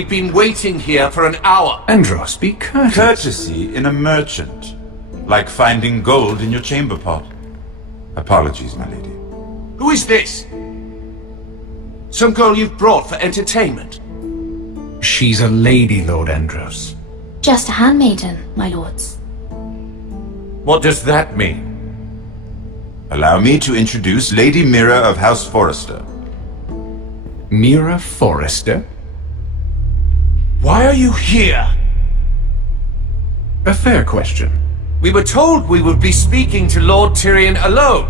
We've been waiting here for an hour. Andros, be courteous. Courtesy in a merchant. Like finding gold in your chamber pot. Apologies, my lady. Who is this? Some girl you've brought for entertainment? She's a lady, Lord Andros. Just a handmaiden, my lords. What does that mean? Allow me to introduce Lady Mira of House Forrester. Mira Forrester? Why are you here? A fair question. We were told we would be speaking to Lord Tyrion alone.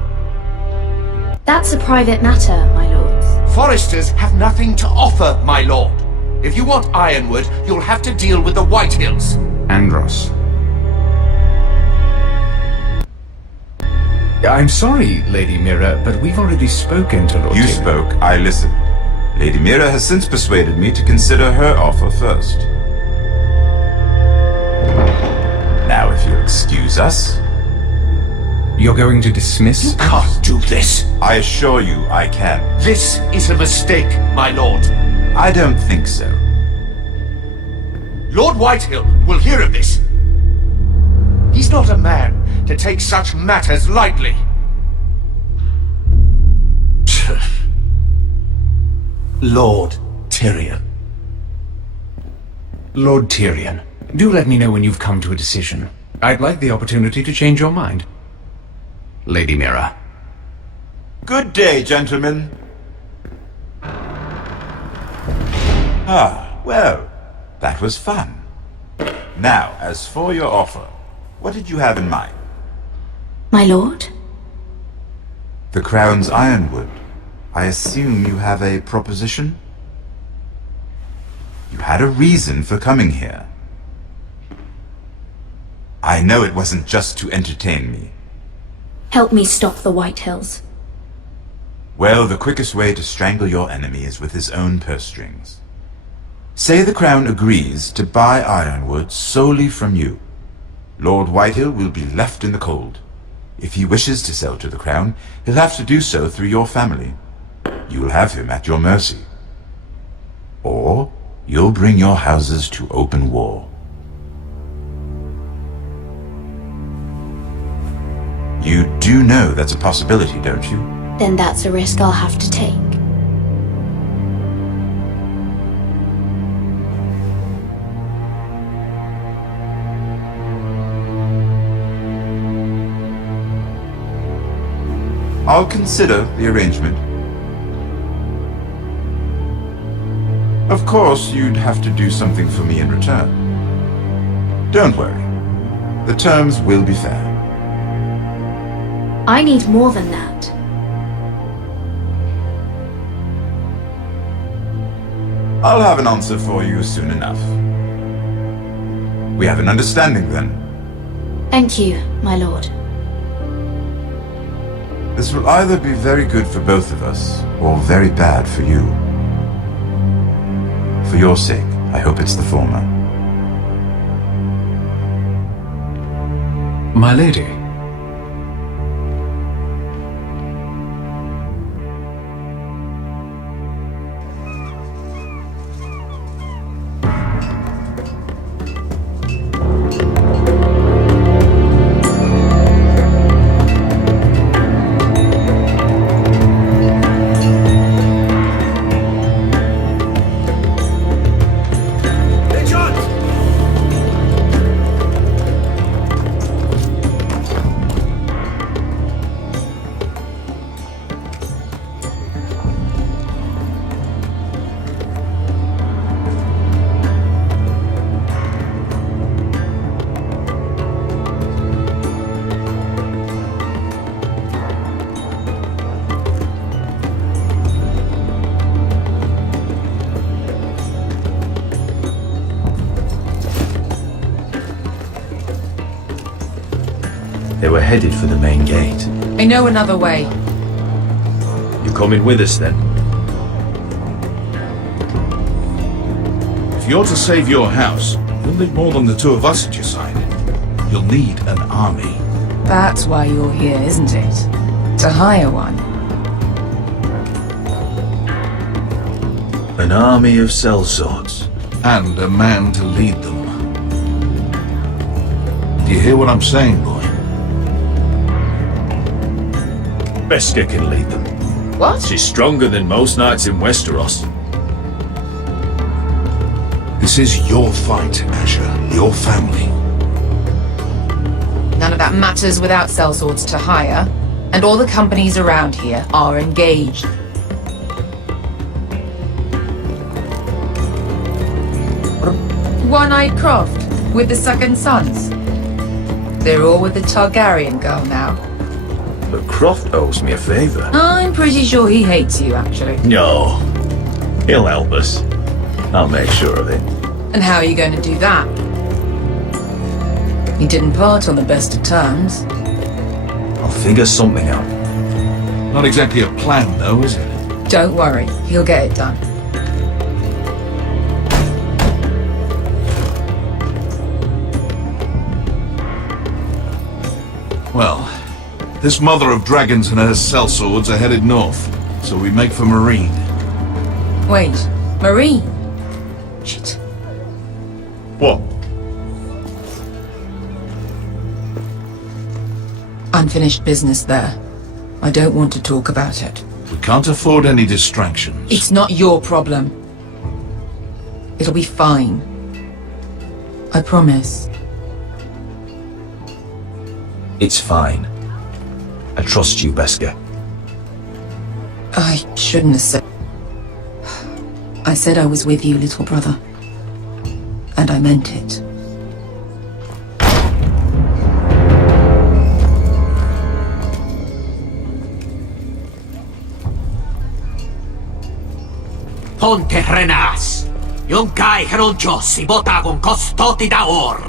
That's a private matter, my lords. Foresters have nothing to offer, my lord. If you want Ironwood, you'll have to deal with the Whitehills. Andros. I'm sorry, Lady Mira, but we've already spoken to Lord You Tyrion. spoke, I listened. Lady Mira has since persuaded me to consider her offer first. Now, if you'll excuse us... You're going to dismiss? You can't do this. I assure you I can. This is a mistake, my lord. I don't think so. Lord Whitehill will hear of this. He's not a man to take such matters lightly. Lord Tyrion. Lord Tyrion, do let me know when you've come to a decision. I'd like the opportunity to change your mind. Lady Mira. Good day, gentlemen. Ah, well, that was fun. Now, as for your offer, what did you have in mind? My lord? The Crown's Ironwood. I assume you have a proposition? You had a reason for coming here. I know it wasn't just to entertain me. Help me stop the Whitehills. Well, the quickest way to strangle your enemy is with his own purse strings. Say the Crown agrees to buy Ironwood solely from you. Lord Whitehill will be left in the cold. If he wishes to sell to the Crown, he'll have to do so through your family. You'll have him at your mercy. Or you'll bring your houses to open war. You do know that's a possibility, don't you? Then that's a risk I'll have to take. I'll consider the arrangement. Of course, you'd have to do something for me in return. Don't worry. The terms will be fair. I need more than that. I'll have an answer for you soon enough. We have an understanding then. Thank you, my lord. This will either be very good for both of us, or very bad for you. For your sake, I hope it's the former. My lady. They were headed for the main gate. I know another way. You coming with us then? If you're to save your house, you'll need more than the two of us at your side. You'll need an army. That's why you're here, isn't it? To hire one. An army of sellswords. and a man to lead them. Do you hear what I'm saying, boy? Beskha can lead them. What? She's stronger than most knights in Westeros. This is your fight, Asher. Your family. None of that matters without sellswords to hire, and all the companies around here are engaged. One-Eyed Croft, with the second sons. They're all with the Targaryen girl now. But Croft owes me a favor. I'm pretty sure he hates you, actually. No. He'll help us. I'll make sure of it. And how are you going to do that? He didn't part on the best of terms. I'll figure something out. Not exactly a plan, though, is it? Don't worry, he'll get it done. Well, this mother of dragons and her sellswords are headed north, so we make for Marine. Wait, Marine? Shit. What? Unfinished business there. I don't want to talk about it. We can't afford any distractions. It's not your problem. It'll be fine. I promise. It's fine. I trust you, Beskha. I shouldn't have said... I said I was with you, little brother. And I meant it. Ponte Renas, yung kai Heronjos ibotagong kostoti daor.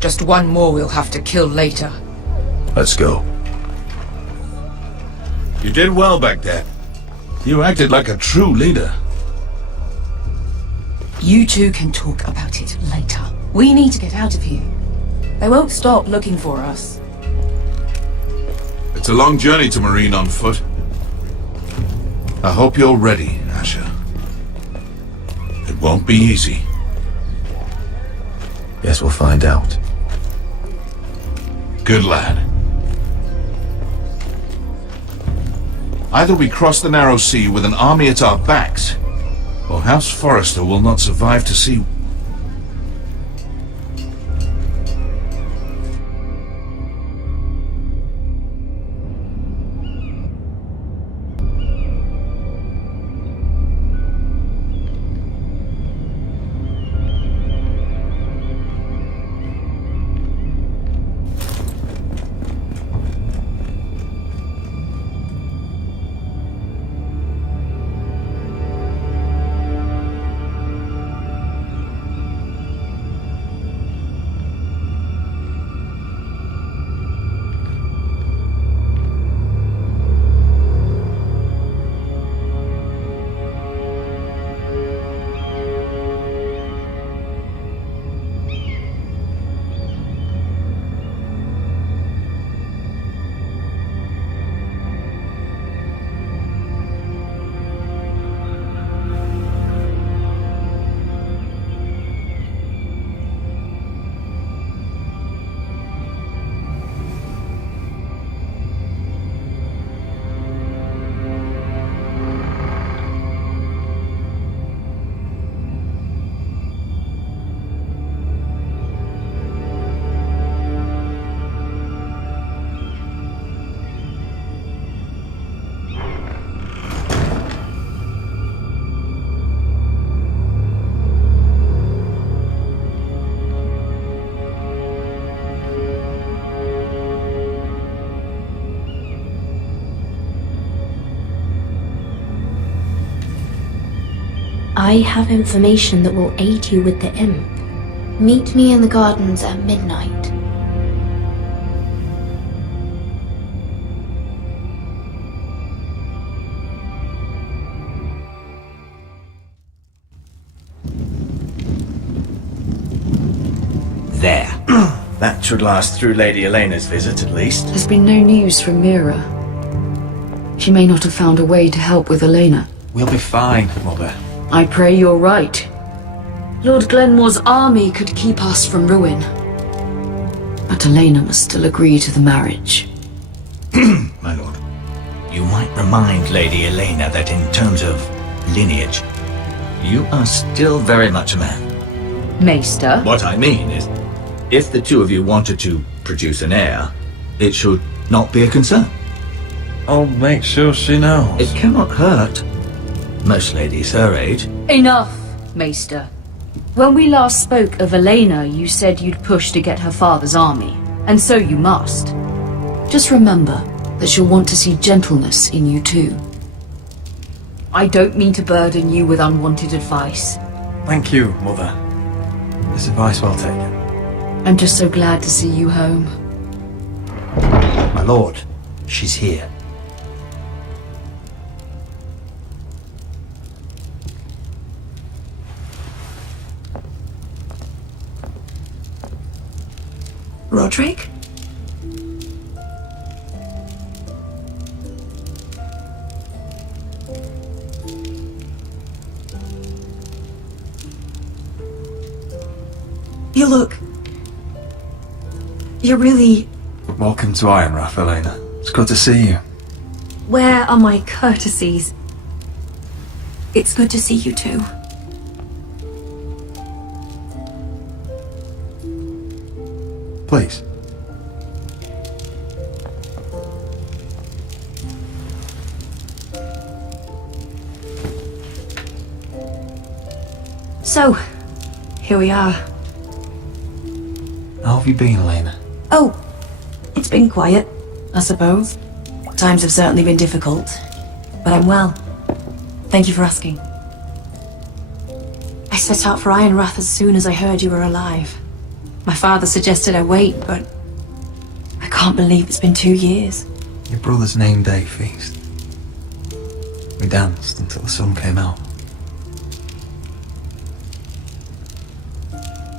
Just one more we'll have to kill later. Let's go. You did well back there. You acted like a true leader. You two can talk about it later. We need to get out of here. They won't stop looking for us. It's a long journey to Marine on foot. I hope you're ready, Asher. It won't be easy. Guess we'll find out. Good lad. Either we cross the narrow sea with an army at our backs, or House Forrester will not survive to see... I have information that will aid you with the imp. Meet me in the gardens at midnight. There. That should last through Lady Elena's visit, at least. There's been no news from Mira. She may not have found a way to help with Elena. We'll be fine, Mother. I pray you're right. Lord Glenmore's army could keep us from ruin. But Elena must still agree to the marriage. My lord. You might remind Lady Elena that in terms of lineage, you are still very much a man. Maester? What I mean is, if the two of you wanted to produce an heir, it should not be a concern. I'll make sure she knows. It cannot hurt. Most ladies her age. Enough, Maester. When we last spoke of Elena, you said you'd push to get her father's army, and so you must. Just remember that she'll want to see gentleness in you too. I don't mean to burden you with unwanted advice. Thank you, Mother. This advice well taken. I'm just so glad to see you home. My lord, she's here. Roderick? You look... You're really... Welcome to Ironrath, Elena. It's good to see you. Where are my courtesies? It's good to see you too. Please. So, here we are. How have you been, Elena? Oh, it's been quiet, I suppose. Times have certainly been difficult, but I'm well. Thank you for asking. I set out for Ironrath as soon as I heard you were alive. My father suggested I wait, but I can't believe it's been 2 years. Your brother's name day feast. We danced until the sun came out.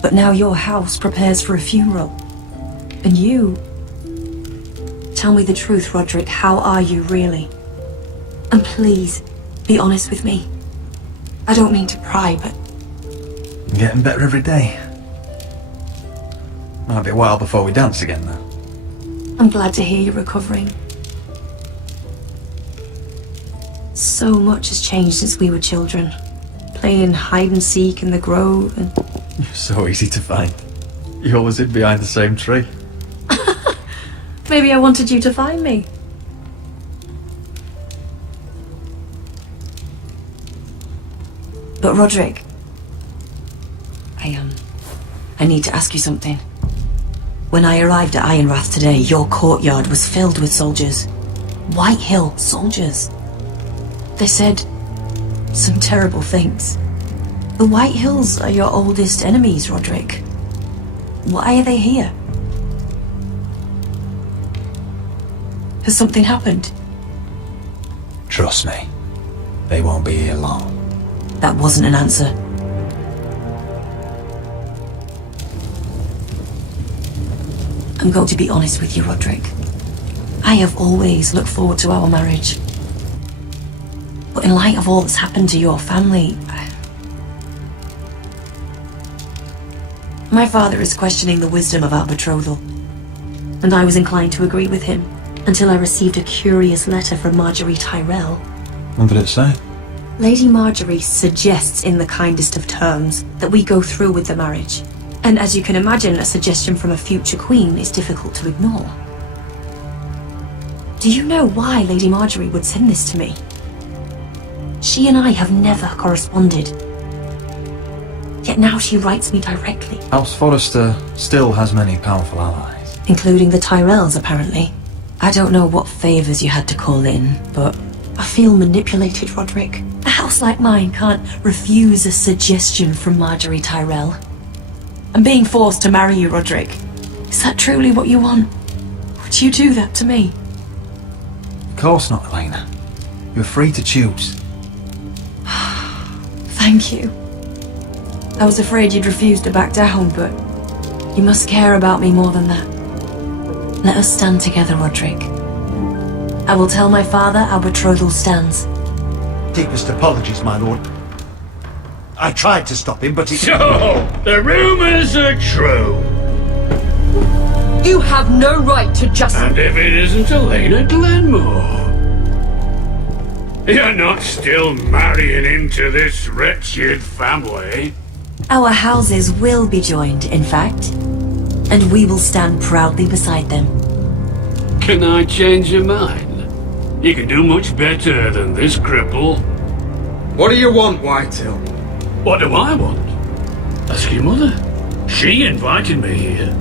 But now your house prepares for a funeral. And you... Tell me the truth, Roderick. How are you, really? And please, be honest with me. I don't mean to pry, but... I'm getting better every day. Might be a while before we dance again, though. I'm glad to hear you're recovering. So much has changed since we were children. Playing hide and seek in the grove and... You're so easy to find. You always hid behind the same tree. Maybe I wanted you to find me. But Roderick, I need to ask you something. When I arrived at Ironrath today, your courtyard was filled with soldiers. White Hill soldiers. They said some terrible things. The White Hills are your oldest enemies, Roderick. Why are they here? Has something happened? Trust me, they won't be here long. That wasn't an answer. I'm going to be honest with you, Roderick. I have always looked forward to our marriage. But in light of all that's happened to your family... My father is questioning the wisdom of our betrothal. And I was inclined to agree with him, until I received a curious letter from Marjorie Tyrell. What did it say? Lady Marjorie suggests in the kindest of terms that we go through with the marriage. And as you can imagine, a suggestion from a future queen is difficult to ignore. Do you know why Lady Marjorie would send this to me? She and I have never corresponded. Yet now she writes me directly. House Forrester still has many powerful allies. Including the Tyrells, apparently. I don't know what favors you had to call in, but I feel manipulated, Roderick. How house like mine can't refuse a suggestion from Marjorie Tyrell. I'm being forced to marry you, Roderick. Is that truly what you want? Would you do that to me? Of course not, Elena. You're free to choose. Thank you. I was afraid you'd refuse to back down, but you must care about me more than that. Let us stand together, Roderick. I will tell my father our betrothal stands. Deepest apologies, my lord. I tried to stop him, but he... So, the rumors are true. You have no right to just... And if it isn't Elena Glenmore? You're not still marrying into this wretched family. Our houses will be joined, in fact. And we will stand proudly beside them. Can I change your mind? You can do much better than this cripple. What do you want, Whitehill? What do I want? Ask your mother. She invited me here.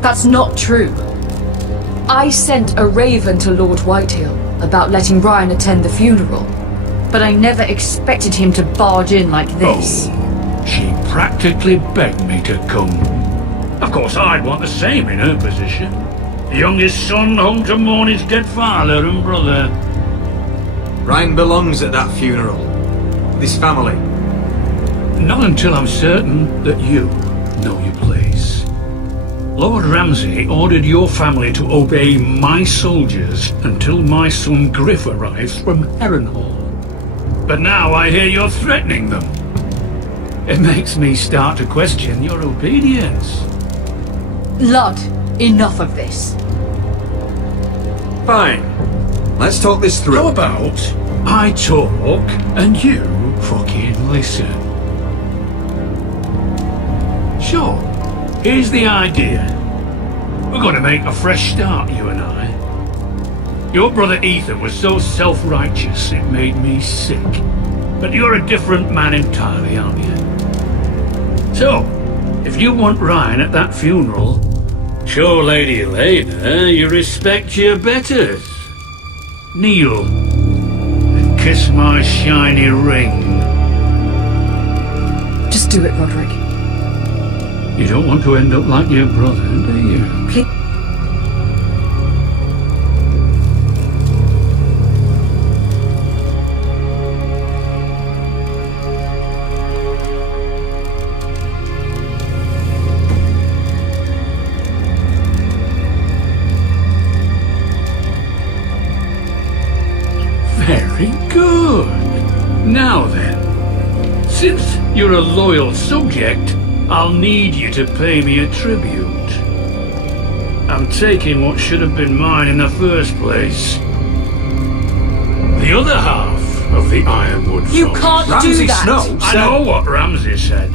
That's not true. I sent a raven to Lord Whitehill about letting Ryan attend the funeral, but I never expected him to barge in like this. Oh, she practically begged me to come. Of course, I'd want the same in her position. The youngest son home to mourn his dead father and brother. Ryan belongs at that funeral. This family. Not until I'm certain that you know your place. Lord Ramsay ordered your family to obey my soldiers until my son Griff arrives from Harrenhal. But now I hear you're threatening them. It makes me start to question your obedience. Lud, enough of this. Fine. Let's talk this through. How about I talk and you fucking listen? Sure, here's the idea. We're going to make a fresh start, you and I. Your brother Ethan was so self-righteous it made me sick. But you're a different man entirely, aren't you? So, if you want Ryan at that funeral, show Lady Elena you respect your betters. Kneel and kiss my shiny ring. Just do it, Roderick. You don't want to end up like your brother, do you? Please. Very good. Now then, since you're a loyal subject, I'll need you to pay me a tribute. I'm taking what should have been mine in the first place. The other half of the Ironwood You Forest. can't Ramsay do that. Snow I said... know what Ramsay said.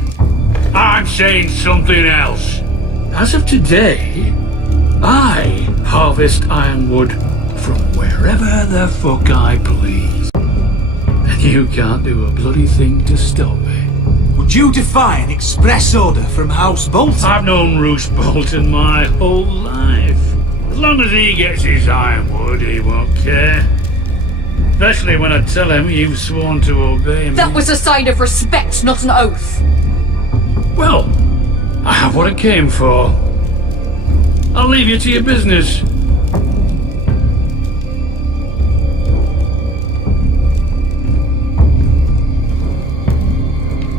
I'm saying something else. As of today, I harvest ironwood from wherever the fuck I please. And you can't do a bloody thing to stop me. Would you defy an express order from House Bolton? I've known Roose Bolton my whole life. As long as he gets his ironwood, he won't care. Especially when I tell him you've sworn to obey me. That was a sign of respect, not an oath. Well, I have what I came for. I'll leave you to your business.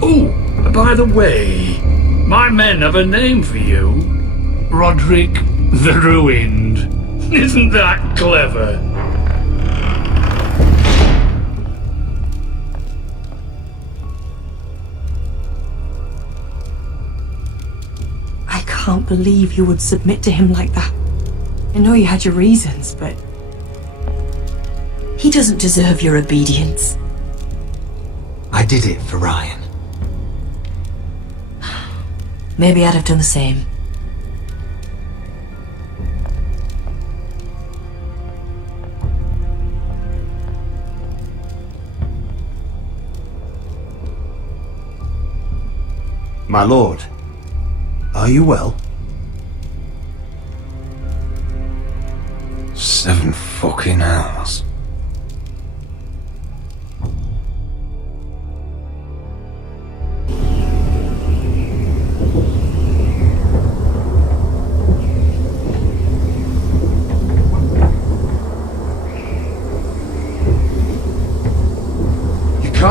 Oh, by the way, my men have a name for you. Roderick the Ruined. Isn't that clever? I can't believe you would submit to him like that. I know you had your reasons, but... he doesn't deserve your obedience. I did it for Ryan. Maybe I'd have done the same. My lord, are you well? 7 fucking hours.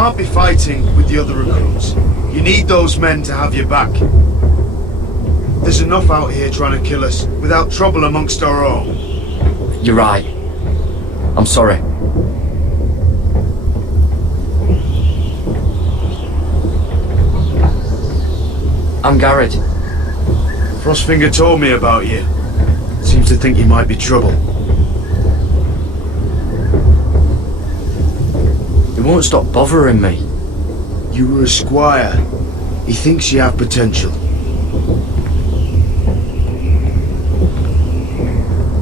can't be fighting with the other recruits. You need those men to have your back. There's enough out here trying to kill us, without trouble amongst our own. You're right. I'm sorry. I'm Garrett. Frostfinger told me about you. Seems to think you might be trouble. He won't stop bothering me. You were a squire. He thinks you have potential.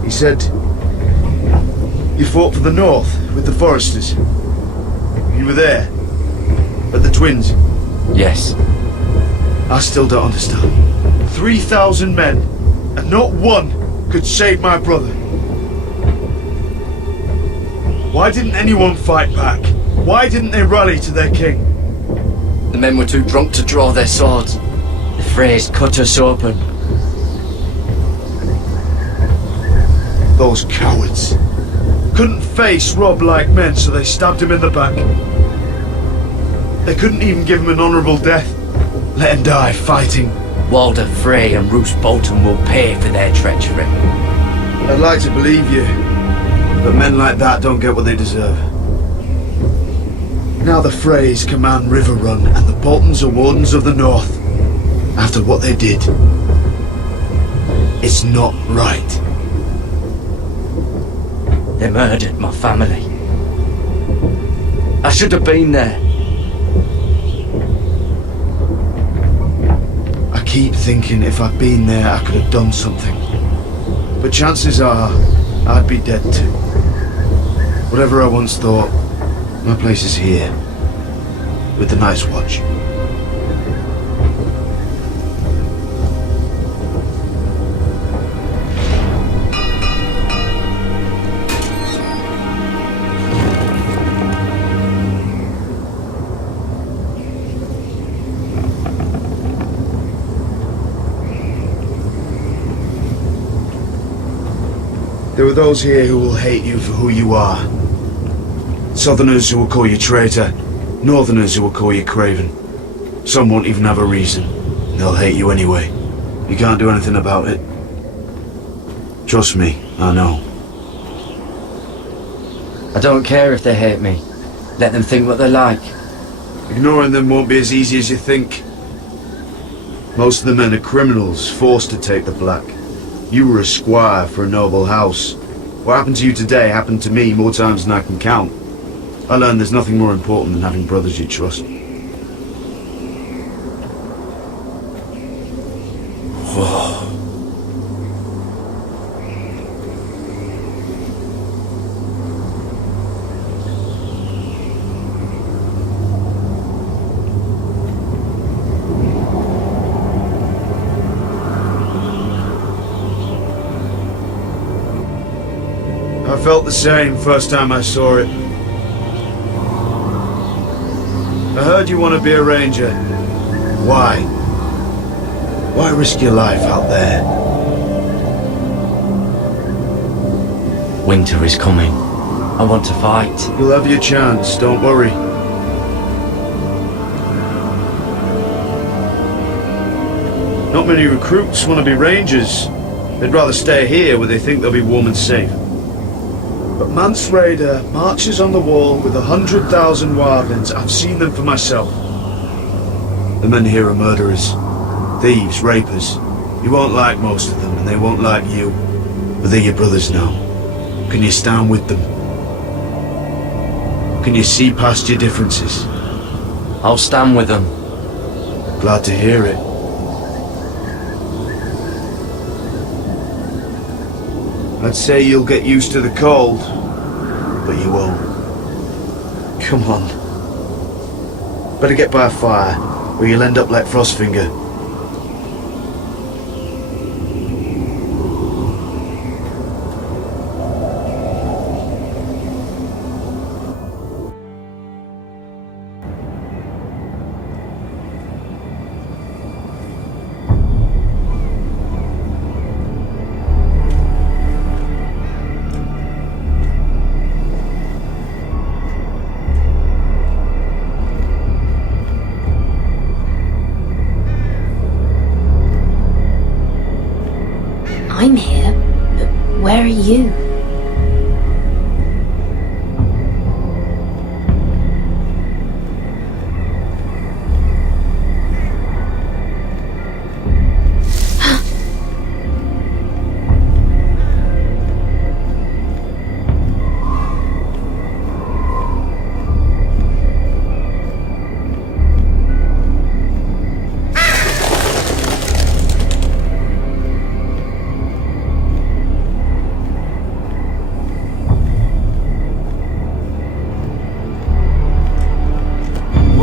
He said you fought for the North with the Foresters. You were there. At the Twins. Yes. I still don't understand. 3,000 men, and not one could save my brother. Why didn't anyone fight back? Why didn't they rally to their king? The men were too drunk to draw their swords. The Freys cut us open. Those cowards. Couldn't face Rob like men, so they stabbed him in the back. They couldn't even give him an honourable death. Let him die fighting. Walder Frey and Roose Bolton will pay for their treachery. I'd like to believe you, but men like that don't get what they deserve. Now the Freys command River Run, and the Boltons are Wardens of the North. After what they did. It's not right. They murdered my family. I should have been there. I keep thinking if I'd been there I could have done something. But chances are, I'd be dead too. Whatever I once thought, my place is here. With the Night's Watch. There are those here who will hate you for who you are. Southerners who will call you traitor. Northerners who will call you craven. Some won't even have a reason. They'll hate you anyway. You can't do anything about it. Trust me, I know. I don't care if they hate me. Let them think what they like. Ignoring them won't be as easy as you think. Most of the men are criminals, forced to take the black. You were a squire for a noble house. What happened to you today happened to me more times than I can count. I learned there's nothing more important than having brothers you trust. Whoa. I felt the same first time I saw it. I heard you want to be a ranger. Why? Why risk your life out there? Winter is coming. I want to fight. You'll have your chance, don't worry. Not many recruits want to be rangers. They'd rather stay here where they think they'll be warm and safe. But Mance Raider marches on the wall with 100,000 wildlings. I've seen them for myself. The men here are murderers. Thieves, rapers. You won't like most of them, and they won't like you. But they're your brothers now. Can you stand with them? Can you see past your differences? I'll stand with them. Glad to hear it. I'd say you'll get used to the cold, but you won't. Come on. Better get by a fire, or you'll end up like Frostfinger.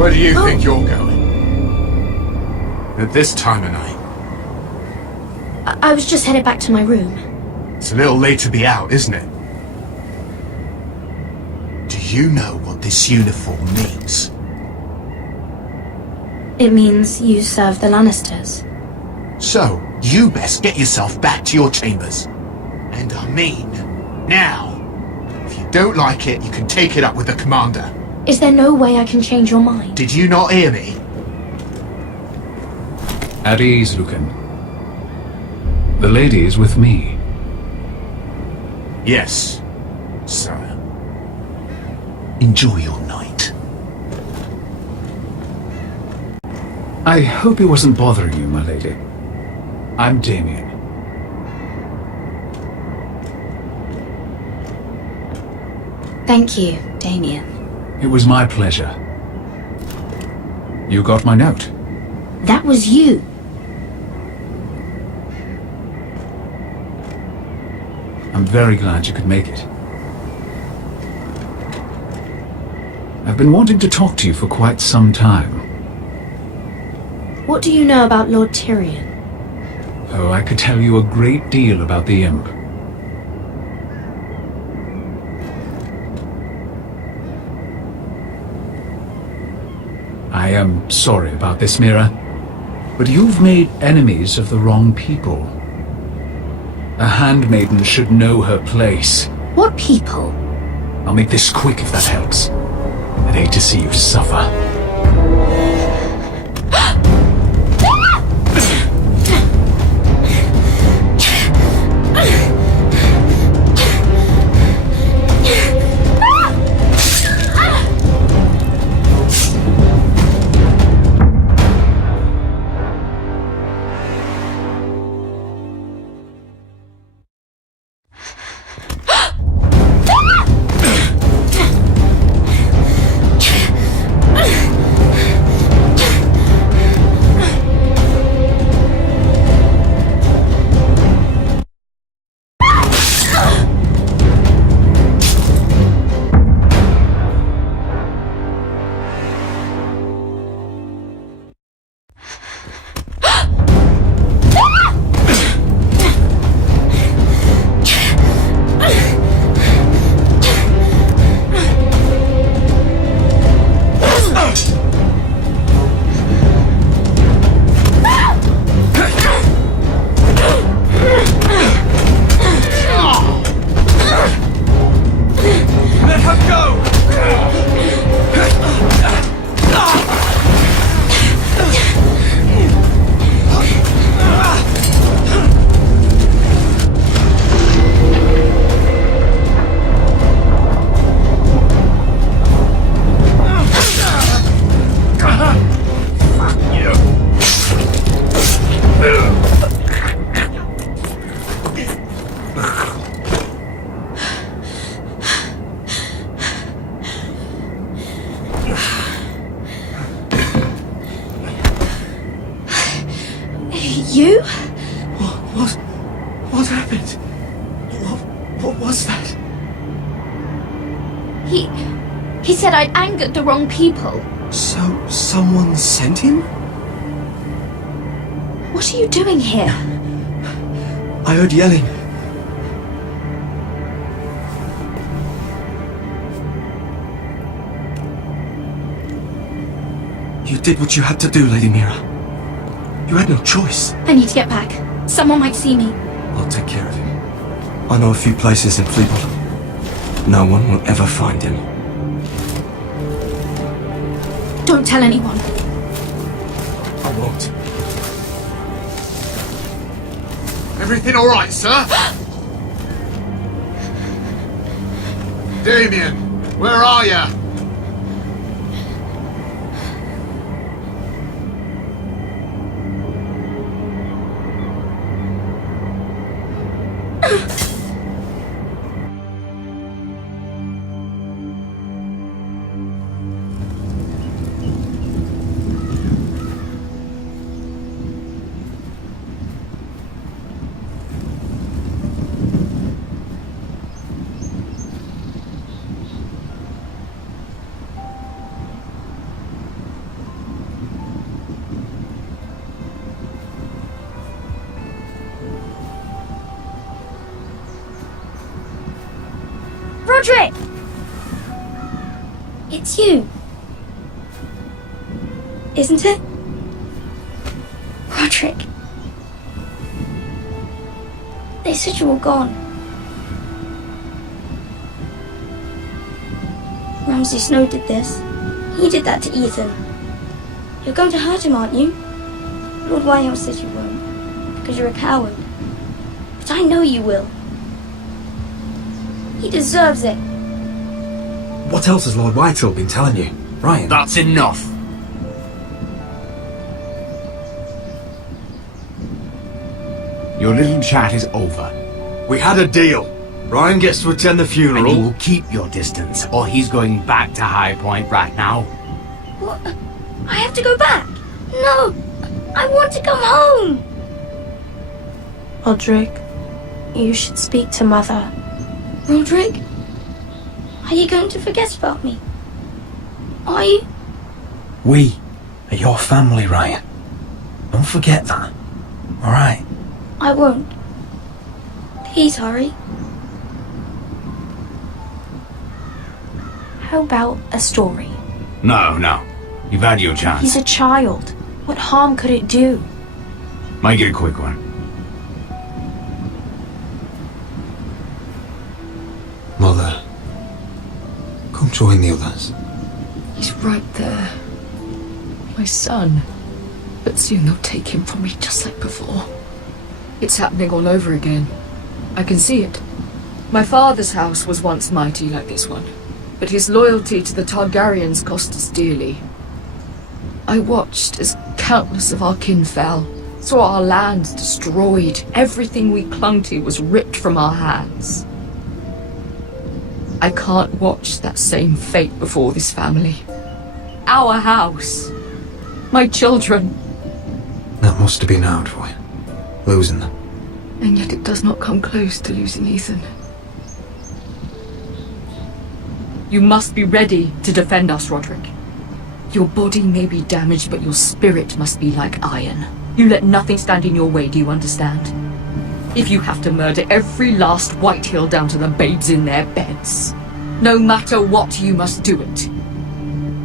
Where do you think you're going? At this time of night? I was just headed back to my room. It's a little late to be out, isn't it? Do you know what this uniform means? It means you serve the Lannisters. So, you best get yourself back to your chambers. And I mean, now. If you don't like it, you can take it up with the commander. Is there no way I can change your mind? Did you not hear me? At ease, Lucan. The lady is with me. Yes, sir. Enjoy your night. I hope he wasn't bothering you, my lady. I'm Damien. Thank you, Damien. It was my pleasure. You got my note. That was you. I'm very glad you could make it. I've been wanting to talk to you for quite some time. What do you know about Lord Tyrion? Oh, I could tell you a great deal about the Imp. I am sorry about this, Mira, but you've made enemies of the wrong people. A handmaiden should know her place. What people? I'll make this quick if that helps. I'd hate to see you suffer. You? What happened? What was that? He said I'd angered the wrong people. So, someone sent him? What are you doing here? I heard yelling. You did what you had to do, Lady Mira. You had no choice. I need to get back. Someone might see me. I'll take care of him. I know a few places in Fleetwood. No one will ever find him. Don't tell anyone. I won't. Everything all right, sir? Damien, where are you? Roderick! It's you. Isn't it? Roderick. They said you were gone. Ramsay Snow did this. He did that to Ethan. You're going to hurt him, aren't you? Lord Whitehill says you won't, because you're a coward. But I know you will. He deserves it. What else has Lord Whitehill been telling you, Ryan? That's enough. Your little chat is over. We had a deal. Ryan gets to attend the funeral. And you will keep your distance, or he's going back to High Point right now. What? I have to go back? No! I want to come home! Roderick, you should speak to Mother. Roderick? Are you going to forget about me? Are you? We are your family, Ryan. Don't forget that. Alright? I won't. Please hurry. How about a story? No. You've had your chance. He's a child. What harm could it do? Make it a quick one. Mother, come join the others. He's right there. My son. But soon they'll take him from me just like before. It's happening all over again. I can see it. My father's house was once mighty like this one, but his loyalty to the Targaryens cost us dearly. I watched as countless of our kin fell, saw our lands destroyed, everything we clung to was ripped from our hands. I can't watch that same fate before this family. Our house. My children. That must have been hard for you, losing them. And yet it does not come close to losing Ethan. You must be ready to defend us, Roderick. Your body may be damaged, but your spirit must be like iron. You let nothing stand in your way, do you understand? If you have to murder every last Whitehill down to the babes in their beds, no matter what, you must do it.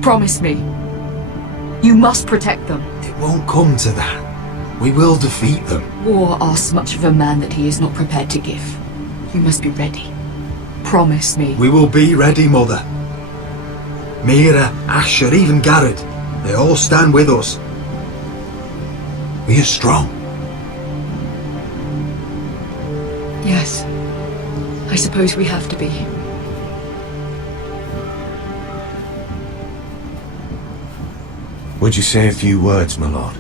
Promise me. You must protect them. It won't come to that. We will defeat them. War asks much of a man that he is not prepared to give. You must be ready. Promise me. We will be ready, Mother. Mira, Asher, even Garrett. They all stand with us. We are strong. Yes. I suppose we have to be. Would you say a few words, my lord?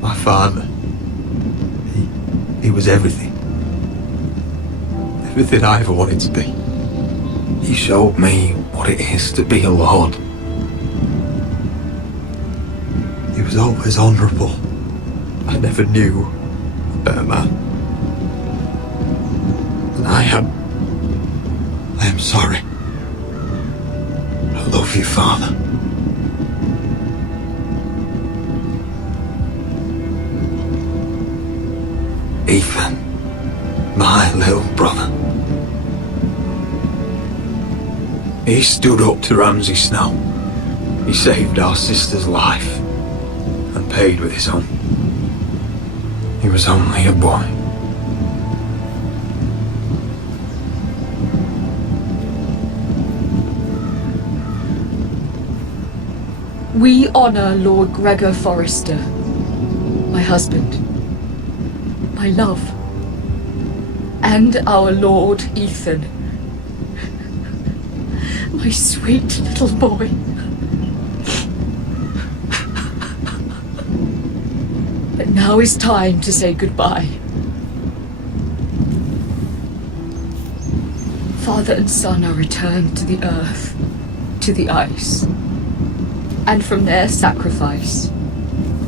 My father, he was everything. Everything I ever wanted to be. He showed me what it is to be a lord. He was always honourable. I never knew a better man. And I am sorry. I love you, Father. Ethan, my little brother. He stood up to Ramsay Snow. He saved our sister's life and paid with his own. He was only a boy. We honor Lord Gregor Forrester, my husband, my love, and our Lord Ethan, my sweet little boy. But now is time to say goodbye. Father and son are returned to the earth, to the ice. And from their sacrifice,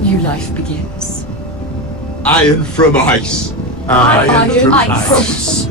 new life begins. Iron from ice. Iron from ice.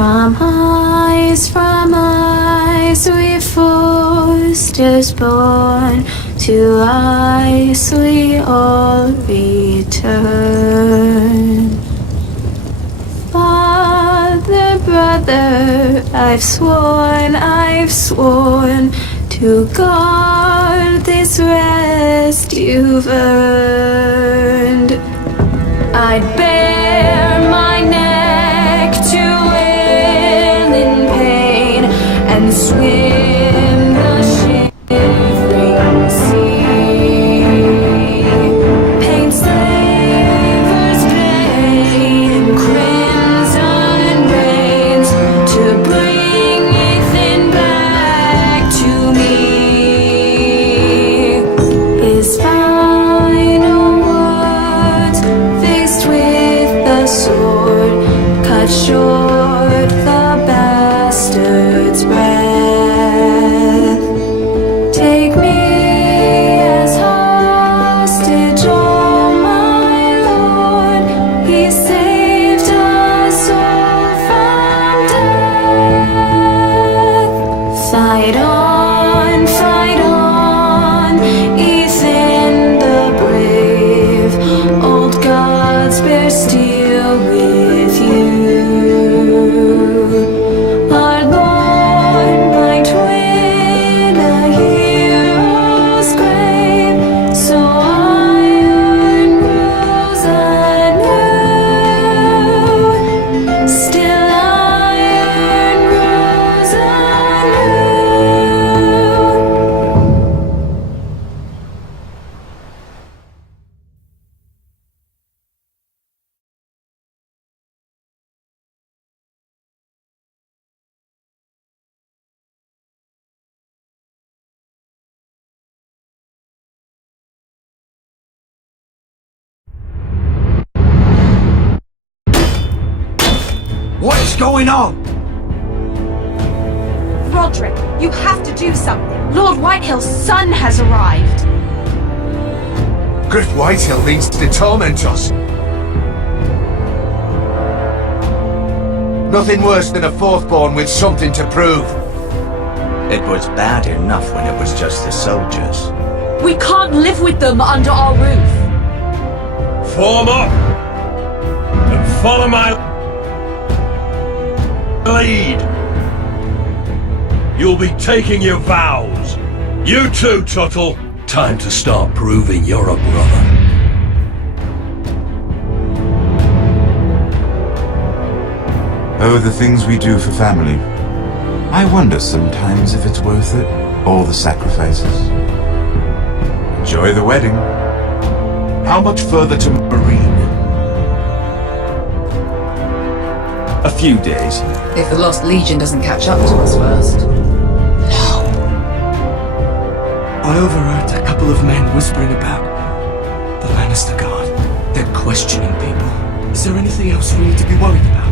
From ice we foresters born, to ice we all return. Father, brother, I've sworn to guard this rest you've earned. I'd bare my neck to wail in pain and swim the shivering sea. Paint slavers' pain, crimson rains to bring Ethan back to me. His final words faced with the sword cut short the bastard's breath. Take me as hostage, oh my lord. He saved us all from death. Fight on, Ethan the brave. Old gods bear steel with you. Our Lord might win a hero's grave, so iron rules anew. Still iron rules anew. What is going on? Roderick, you have to do something. Lord Whitehill's son has arrived. Griff Whitehill means to torment us. Nothing worse than a fourthborn with something to prove. It was bad enough when it was just the soldiers. We can't live with them under our roof. Form up and follow my lead. You'll be taking your vows. You too, Tuttle. Time to start proving you're a brother. Oh, the things we do for family. I wonder sometimes if it's worth it, all the sacrifices. Enjoy the wedding. How much further to Marine? A few days. If the Lost Legion doesn't catch up to us first. I overheard a couple of men whispering about the Lannister Guard. They're questioning people. Is there anything else we need to be worried about?